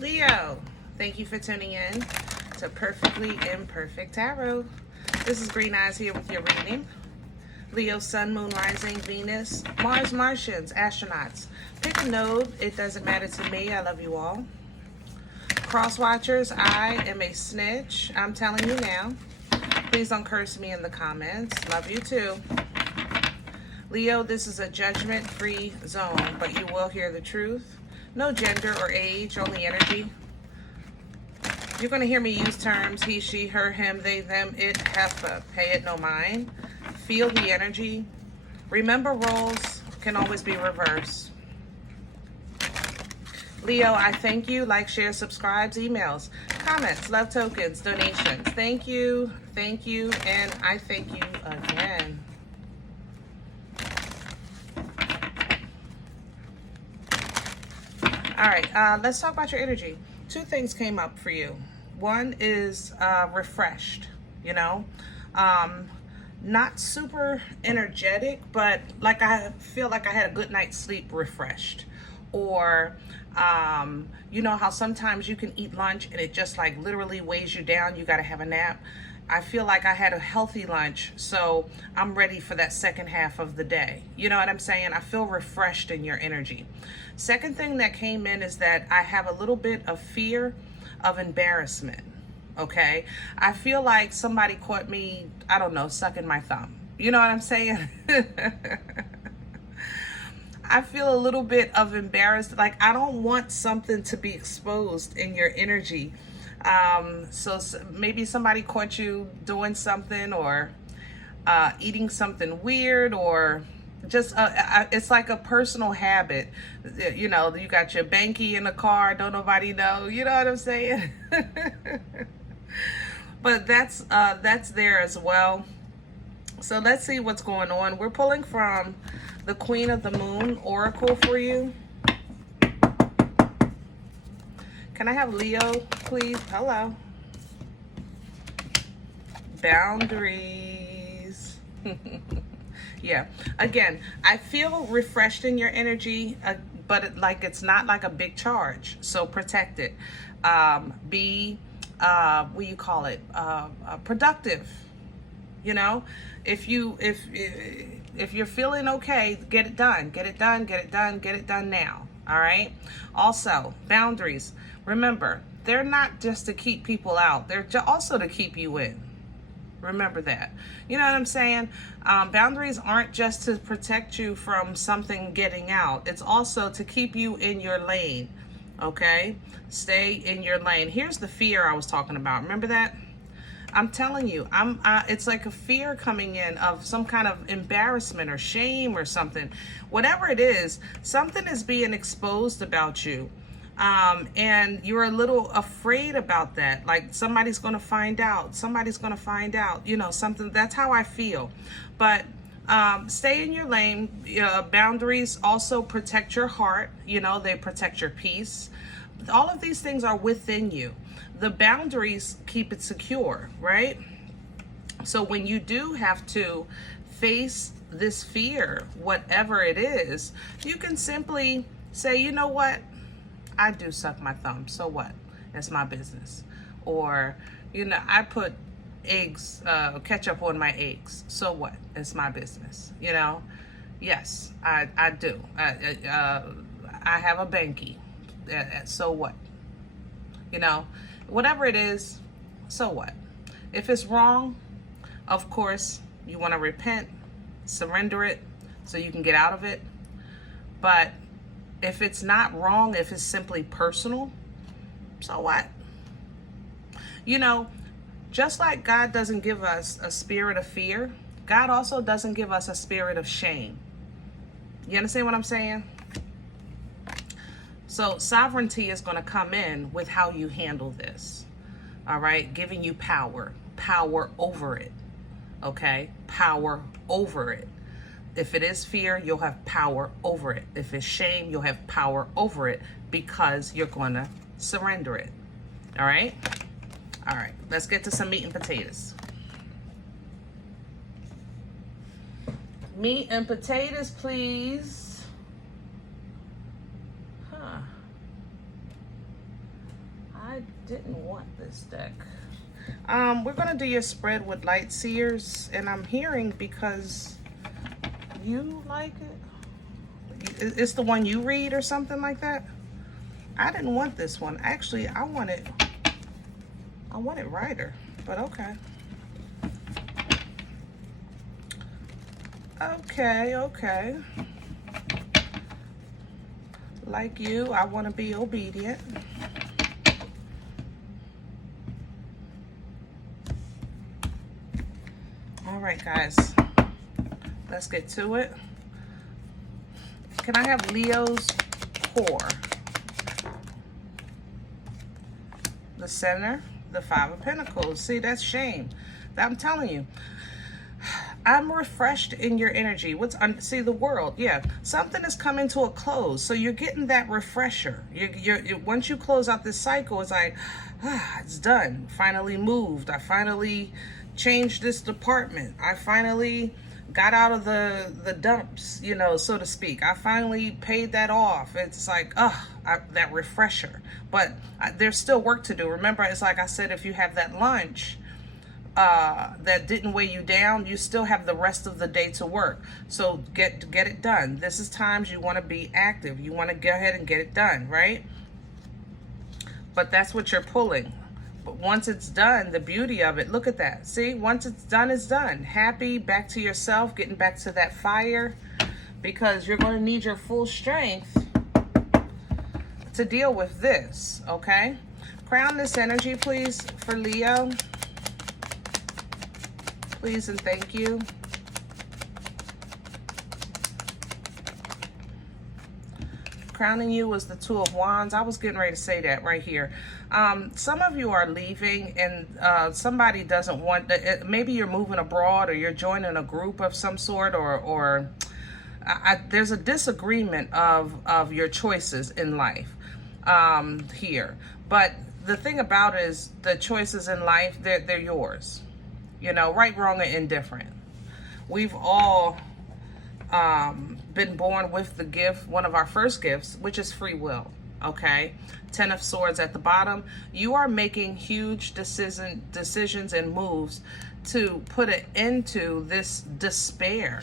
Leo, thank you for tuning in to Perfectly Imperfect Tarot. This is Green Eyes here with your reading. Leo, Sun, Moon, Rising, Venus, Mars, Martians, astronauts. Pick a node. It doesn't matter to me. I love you all. Cross watchers, I am a snitch. I'm telling you now. Please don't curse me in the comments. Love you too. Leo, this is a judgment-free zone, but you will hear the truth. No gender or age, only energy. You're going to hear me use terms he, she, her, him, they, them, it, heifer. Pay it no mind. Feel the energy. Remember, roles can always be reversed. Leo, I thank you. Like, share, subscribes, emails, comments, love tokens, donations. Thank you, and I thank you again. All right, let's talk about your energy. Two things came up for you. One is refreshed, not super energetic, but like I feel like I had a good night's sleep, refreshed. Or, you know how sometimes you can eat lunch and it just like literally weighs you down, you gotta have a nap. I feel like I had a healthy lunch, so I'm ready for that second half of the day. You know what I'm saying? I feel refreshed in your energy. Second thing that came in is that I have a little bit of fear of embarrassment, okay? I feel like somebody caught me, I don't know, sucking my thumb. You know what I'm saying? I feel a little bit of embarrassed. Like, I don't want something to be exposed in your energy. So maybe somebody caught you doing something or eating something weird, or just it's like a personal habit. You know, you got your banky in the car, don't nobody know. You know what I'm saying? But that's there as well. So let's see what's going on. We're pulling from the Queen of the Moon Oracle for you. Can I have Leo, please? Hello. Boundaries. Yeah. Again, I feel refreshed in your energy, but it's not like a big charge. So protect it. Be, what do you call it? Productive. You know, if you're feeling okay, get it done. Get it done. Get it done. Get it done now. All right. Also, boundaries. Remember, they're not just to keep people out. They're also to keep you in. Remember that. You know what I'm saying? Boundaries aren't just to protect you from something getting out. It's also to keep you in your lane. Okay? Stay in your lane. Here's the fear I was talking about. Remember that? I'm telling you, it's like a fear coming in of some kind of embarrassment or shame or something. Whatever it is, something is being exposed about you. And you're a little afraid about that. Like somebody's going to find out. Somebody's going to find out, you know, something. That's how I feel. But stay in your lane. Boundaries also protect your heart. You know, they protect your peace. All of these things are within you. The boundaries keep it secure, right? So when you do have to face this fear, whatever it is, you can simply say, you know what? I do suck my thumb. So what? It's my business. Or, you know, I put eggs, ketchup on my eggs. So what? It's my business. You know? Yes, I do. I have a banky. So what? You know? Whatever it is, so what? If it's wrong, of course, you want to repent, surrender it so you can get out of it. But if it's not wrong, if it's simply personal, so what? You know, just like God doesn't give us a spirit of fear, God also doesn't give us a spirit of shame. You understand what I'm saying? So sovereignty is going to come in with how you handle this. All right? Giving you power over it. Okay? Power over it. If it is fear, you'll have power over it. If it's shame, you'll have power over it because you're going to surrender it. All right? All right. Let's get to some meat and potatoes. Meat and potatoes, please. didn't want this deck. We're gonna do your spread with light seers, and I'm hearing because you like it. It's the one you read or something like that. I didn't want this one. Actually, I wanted Rider, but okay. Okay. Like you, I want to be obedient. All right, guys, let's get to it. Can I have Leo's core? The center, the Five of Pentacles. See, that's shame. I'm telling you. I'm refreshed in your energy. See the world? Yeah, something is coming to a close, so you're getting that refresher. Once you close out this cycle, it's like, it's done. Finally moved. I finally changed this department. I finally got out of the dumps, you know, so to speak. I finally paid that off. It's like, that refresher. But there's still work to do. Remember, it's like I said, if you have that lunch that didn't weigh you down, you still have the rest of the day to work. So get it done. This is times you want to be active. You want to go ahead and get it done, right? But that's what you're pulling. But once it's done, the beauty of it, look at that. See, once it's done, it's done. Happy, back to yourself, getting back to that fire, because you're going to need your full strength to deal with this, okay? Crown this energy, please, for Leo. Please and thank you. Crowning you was the Two of Wands. I was getting ready to say that right here. Some of you are leaving, and somebody doesn't want, maybe you're moving abroad, or you're joining a group of some sort, or there's a disagreement of your choices in life here. But the thing about it is, the choices in life, they're yours. You know, right, wrong, or indifferent. We've all been born with the gift, one of our first gifts, which is free will, okay? 10 of Swords at the bottom. You are making huge decisions and moves to put an end to this despair,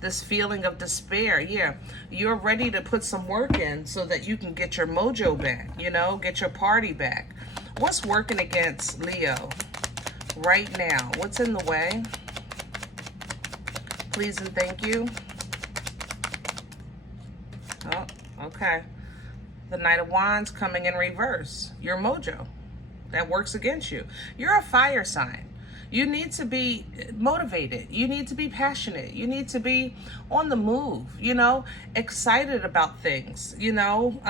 this feeling of despair. Yeah, you're ready to put some work in so that you can get your mojo back, you know, get your party back. What's working against Leo right now? What's in the way? Please and thank you. Oh, okay. The Knight of Wands coming in reverse. Your mojo. That works against you. You're a fire sign. You need to be motivated. You need to be passionate. You need to be on the move, you know, excited about things, you know.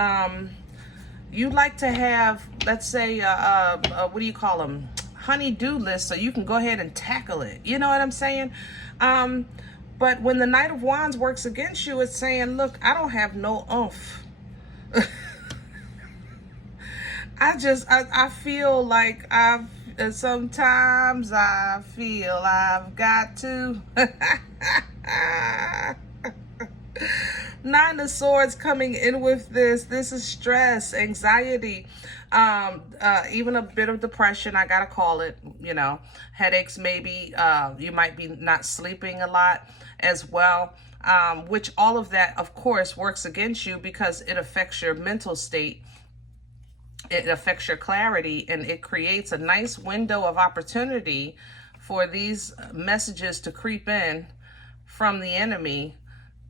You like to have, let's say, what do you call them? Honey-do list, so you can go ahead and tackle it. You know what I'm saying? But when the Knight of Wands works against you, it's saying, look, I don't have no oomph. I feel like sometimes I feel I've got to. Nine of Swords coming in with this. This is stress, anxiety, even a bit of depression, I gotta call it, you know, headaches maybe. You might be not sleeping a lot as well, which all of that, of course, works against you because it affects your mental state. It affects your clarity, and it creates a nice window of opportunity for these messages to creep in from the enemy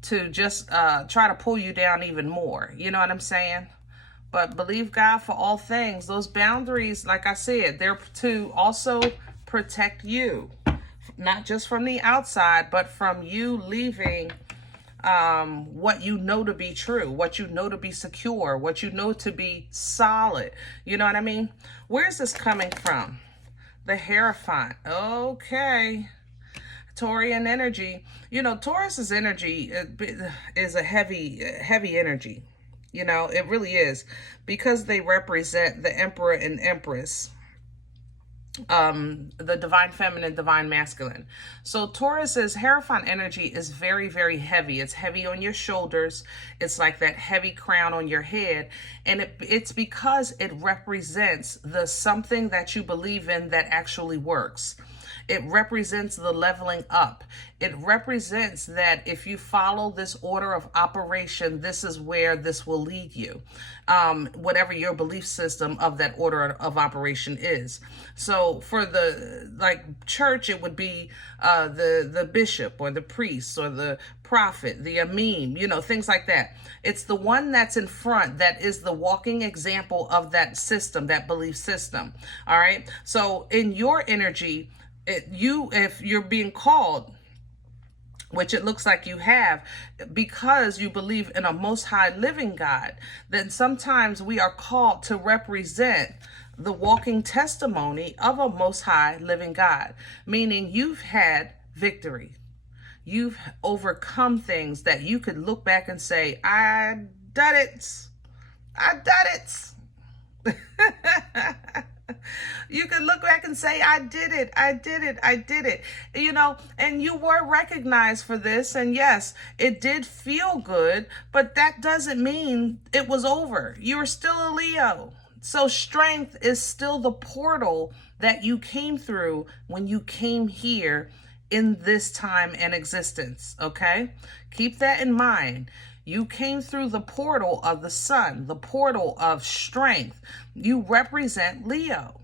to just try to pull you down even more. You know what I'm saying? But believe God for all things. Those boundaries, like I said, they're to also protect you, not just from the outside, but from you leaving what you know to be true, what you know to be secure, what you know to be solid. You know what I mean? Where's this coming from? The Hierophant. Okay. Taurian energy. You know, Taurus's energy is a heavy energy. You know, it really is, because they represent the Emperor and Empress. the divine feminine, divine masculine. So Taurus's Hierophant energy is very, very heavy. It's heavy on your shoulders. It's like that heavy crown on your head. And it's because it represents the something that you believe in that actually works. It represents the leveling up. It represents that if you follow this order of operation, this is where this will lead you. Whatever your belief system of that order of operation is. So for the church, it would be the bishop or the priest or the prophet, the imam, things like that. It's the one that's in front that is the walking example of that system, that belief system. All right. So in your energy, if you're being called, which it looks like you have, because you believe in a most high living God, then sometimes we are called to represent the walking testimony of a most high living God, meaning you've had victory. You've overcome things that you could look back and say, I done it. I done it. You can look back and say, I did it, I did it, I did it, and you were recognized for this. And yes, it did feel good, but that doesn't mean it was over. You're still a Leo. So strength is still the portal that you came through when you came here in this time and existence. Okay? Keep that in mind. You came through the portal of the sun, the portal of strength. You represent Leo.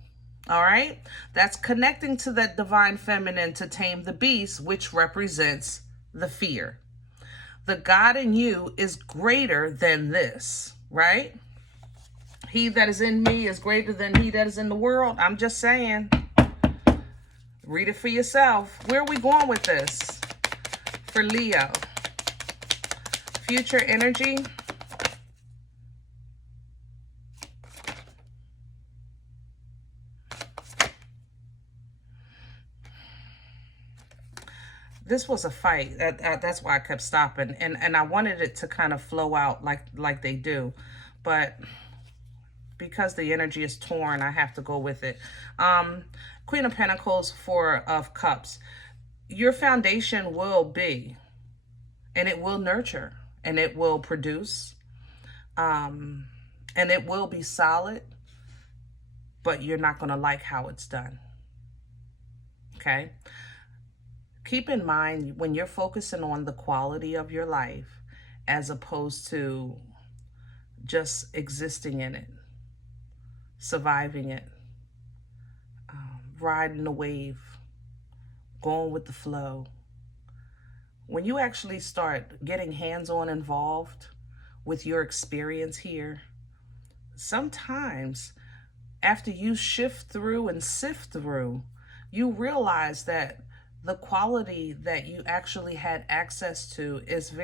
All right? That's connecting to that divine feminine to tame the beast, which represents the fear. The God in you is greater than this, right? He that is in me is greater than he that is in the world. I'm just saying. Read it for yourself. Where are we going with this? For Leo. Future energy. This was a fight. That's why I kept stopping. And I wanted it to kind of flow out like they do. But because the energy is torn, I have to go with it. Queen of Pentacles, Four of Cups. Your foundation will be, and it will nurture, and it will produce, and it will be solid, but you're not going to like how it's done. Okay? Keep in mind, when you're focusing on the quality of your life as opposed to just existing in it, surviving it, riding the wave, going with the flow. When you actually start getting hands-on involved with your experience here, sometimes after you shift through and sift through, you realize that the quality that you actually had access to is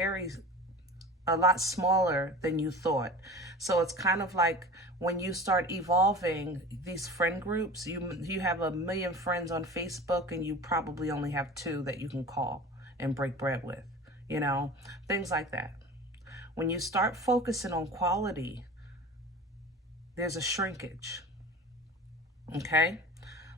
a lot smaller than you thought. So it's kind of like when you start evolving these friend groups, you have 1 million friends on Facebook and you probably only have 2 that you can call and break bread with, things like that. When you start focusing on quality, there's a shrinkage, okay?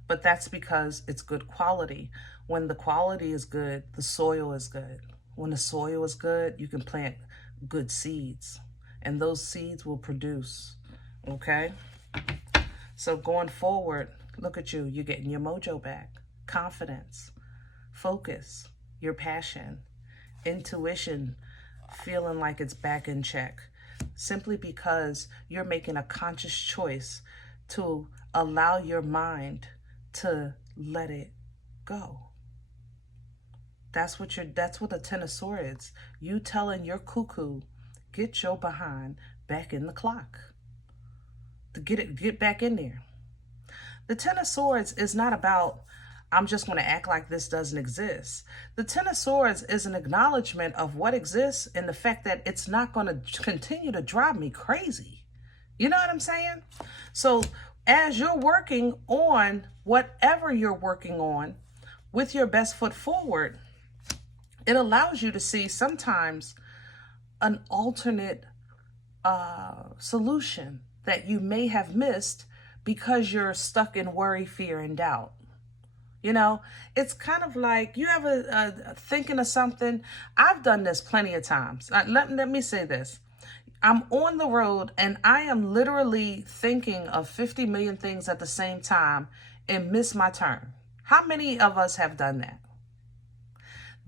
But that's because it's good quality. When the quality is good, the soil is good. When the soil is good, you can plant good seeds, and those seeds will produce, okay? So going forward, look at you. You're getting your mojo back, confidence, focus, your passion, intuition, feeling like it's back in check, simply because you're making a conscious choice to allow your mind to let it go. That's what the Ten of Swords is. You telling your cuckoo, get your behind back in the clock. To get back in there. The Ten of Swords is not about, I'm just going to act like this doesn't exist. The Ten of Swords is an acknowledgement of what exists and the fact that it's not going to continue to drive me crazy. You know what I'm saying? So as you're working on whatever you're working on with your best foot forward, it allows you to see sometimes an alternate solution that you may have missed because you're stuck in worry, fear, and doubt. You know, it's kind of like, you ever thinking of something? I've done this plenty of times. Let me say this. I'm on the road and I am literally thinking of 50 million things at the same time and miss my turn. How many of us have done that?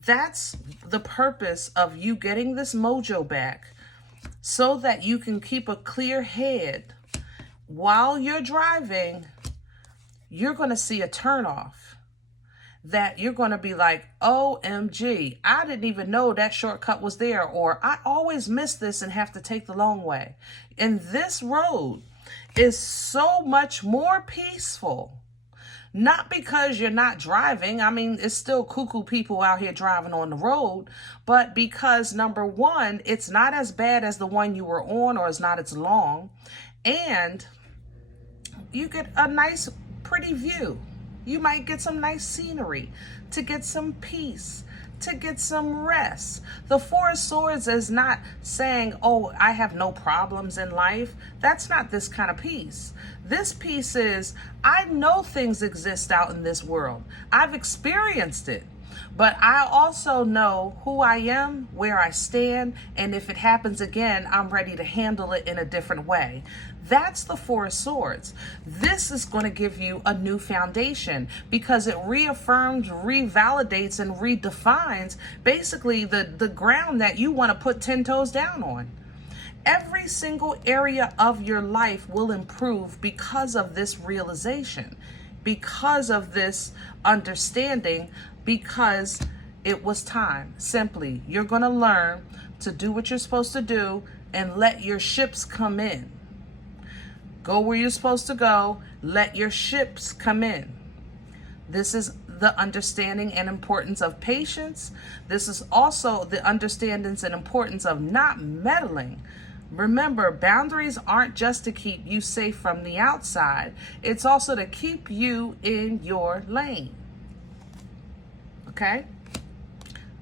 That's the purpose of you getting this mojo back, so that you can keep a clear head. While you're driving, you're going to see a turnoff that you're going to be like, OMG, I didn't even know that shortcut was there, or I always miss this and have to take the long way. And this road is so much more peaceful. Not because you're not driving. I mean, it's still cuckoo people out here driving on the road, but because, number one, it's not as bad as the one you were on, or it's not as long, and you get a nice, pretty view. You might get some nice scenery, to get some peace, to get some rest. The Four of Swords is not saying, oh, I have no problems in life. That's not this kind of peace. This peace is, I know things exist out in this world. I've experienced it. But I also know who I am, where I stand, and if it happens again, I'm ready to handle it in a different way. That's the Four of Swords. This is going to give you a new foundation, because it reaffirms, revalidates, and redefines basically the ground that you want to put 10 toes down on. Every single area of your life will improve because of this realization, because of this understanding, because it was time. Simply, you're going to learn to do what you're supposed to do and let your ships come in. Go where you're supposed to go. Let your ships come in. This is the understanding and importance of patience. This is also the understandings and importance of not meddling. Remember, boundaries aren't just to keep you safe from the outside. It's also to keep you in your lane. Okay?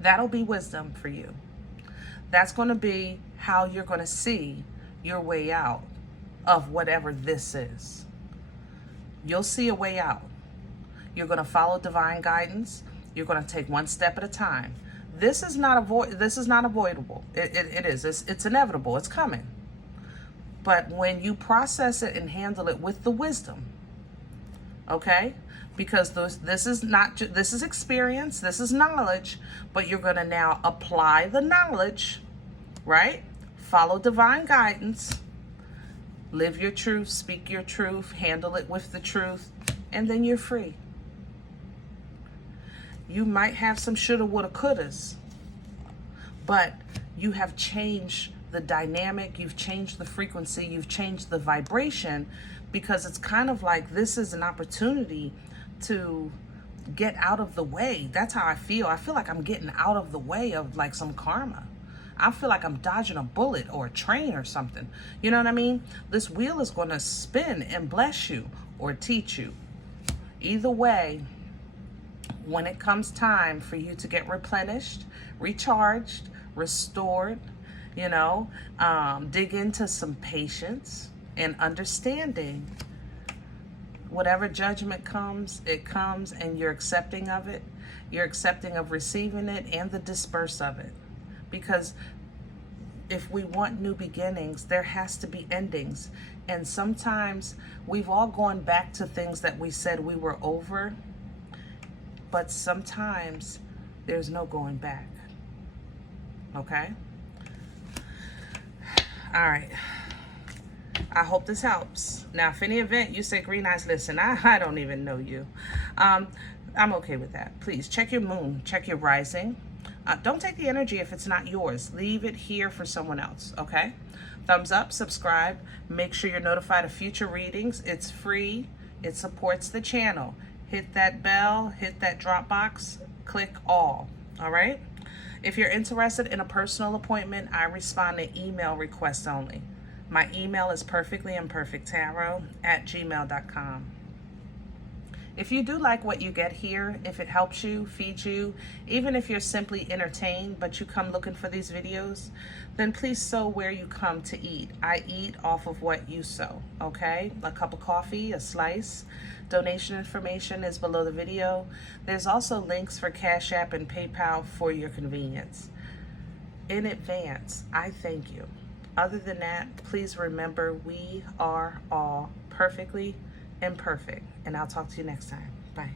That'll be wisdom for you. That's going to be how you're going to see your way out of whatever this is. You'll see a way out. You're going to follow divine guidance. You're going to take one step at a time. This is not avoidable. It is. It's inevitable. It's coming. But when you process it and handle it with the wisdom, okay? Because this is experience, this is knowledge, but you're going to now apply the knowledge, right? Follow divine guidance. Live your truth, speak your truth, handle it with the truth, and then you're free. You might have some shoulda, woulda, couldas, but you have changed the dynamic, you've changed the frequency, you've changed the vibration, because it's kind of like this is an opportunity to get out of the way. That's how I feel. I feel like I'm getting out of the way of like some karma. I feel like I'm dodging a bullet or a train or something. You know what I mean? This wheel is going to spin and bless you or teach you. Either way, when it comes time for you to get replenished, recharged, restored, you know, dig into some patience and understanding. Whatever judgment comes, it comes, and you're accepting of it. You're accepting of receiving it and the disperse of it. Because if we want new beginnings, there has to be endings. And sometimes we've all gone back to things that we said we were over, but sometimes there's no going back. Okay? All right. I hope this helps. Now, if any event you say, Green Eyes, listen, I don't even know you. I'm okay with that. Please check your moon, check your rising. Don't take the energy if it's not yours. Leave it here for someone else, okay? Thumbs up, subscribe. Make sure you're notified of future readings. It's free. It supports the channel. Hit that bell, hit that drop box, click all right? If you're interested in a personal appointment, I respond to email requests only. My email is perfectlyimperfecttarot@gmail.com. If you do like what you get here, if it helps you, feeds you, even if you're simply entertained, but you come looking for these videos, then please sow where you come to eat. I eat off of what you sow, okay? A cup of coffee, a slice. Donation information is below the video. There's also links for Cash App and PayPal for your convenience. In advance, I thank you. Other than that, please remember we are all perfectly imperfect. And I'll talk to you next time. Bye.